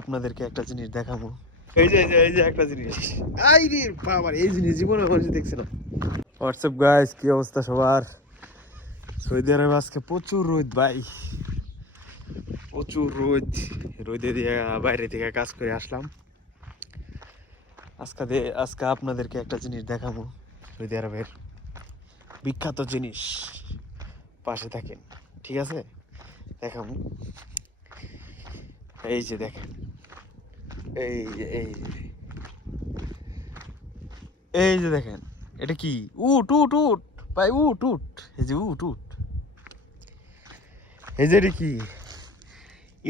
আপনাদেরকে একটা জিনিস দেখাবো। এই যে একটা জিনিস, আই রে বাবা, এই জিনিস জীবনে কোনোদিন দেখছি না। হোয়াটসঅ্যাপ গাইস, কি অবস্থা সবার? সৌদি আরবে আজকে প্রচুর রোদ ভাই, প্রচুর রোদ। রোদে দিয়ে বাইরে থেকে কাজ করে আসলাম। আজকে আপনাদেরকে একটা জিনিস দেখাবো, সৌদি আরবের বিখ্যাত জিনিস। পাশে থাকেন, ঠিক আছে? দেখাবো। এই যে দেখেন, এই যে এই যে এই যে দেখেন, এটা কি? উট উট উট ভাই, উট উট, এই যে উট উট, এই যে এটা কি?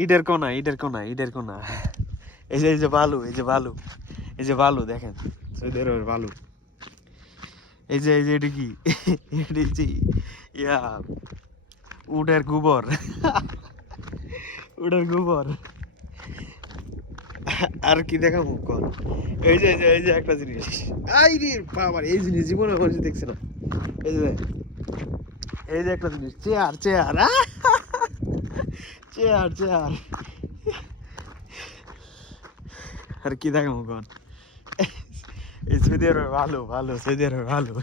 ইটের কোনা, ইটের কোনা, ইটের কোনা। এই যে বালু, এই যে বালু, এই যে বালু দেখেন, সৌদি আরবের বালু। এই যে এটা কি? এটা যে ইয়া, উটের গোবর। উটের গোবর। আর কি দেখাবো কোন? এই যে একটা জিনিস, আই রে বাবা, এই জিনিস জীবনে কোনোদিন দেখছি না। এই যে এই যে একটা জিনিস, চেয়ার চেয়ার, চেয়ার চেয়ার। আর কি দেখাবো কোন? এই সৌদি আরবে ভালো ভালো, সৌদি আরবে ভালো।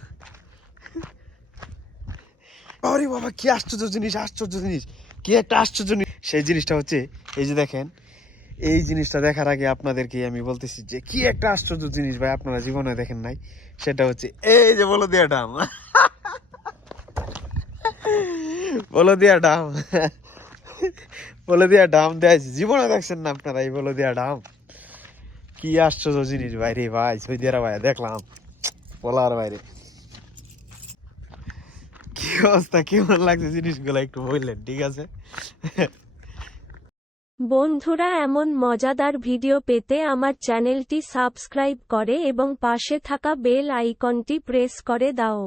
আরে বাবা, কি আশ্চর্য জিনিস, আশ্চর্য জিনিস, কি একটা আশ্চর্য জিনিস। সেই জিনিসটা হচ্ছে, এই যে দেখেন, এই জিনিসটা দেখার আগে আপনাদেরকে আমি বলতেছি যে কি একটা আশ্চর্য জিনিস ভাই, আপনারা জীবনে দেখেন নাই। সেটা হচ্ছে এই যে বলদিয়া ডাম। বলদিয়া ডাম, বলদিয়া ডাম দেয়, জীবনে দেখছেন না আপনারা এই বলদিয়া ডাম? কি আশ্চর্য জিনিস ভাই রে ভাই, সৌদি আরব ভাই দেখলাম, বলার বাইরে। কি অবস্থা, কেমন লাগছে জিনিসগুলো একটু বললেন, ঠিক আছে? বন্ধুরা, এমন মজাদার ভিডিও পেতে আমার চ্যানেলটি সাবস্ক্রাইব করে এবং পাশে থাকা বেল আইকনটি প্রেস করে দাও।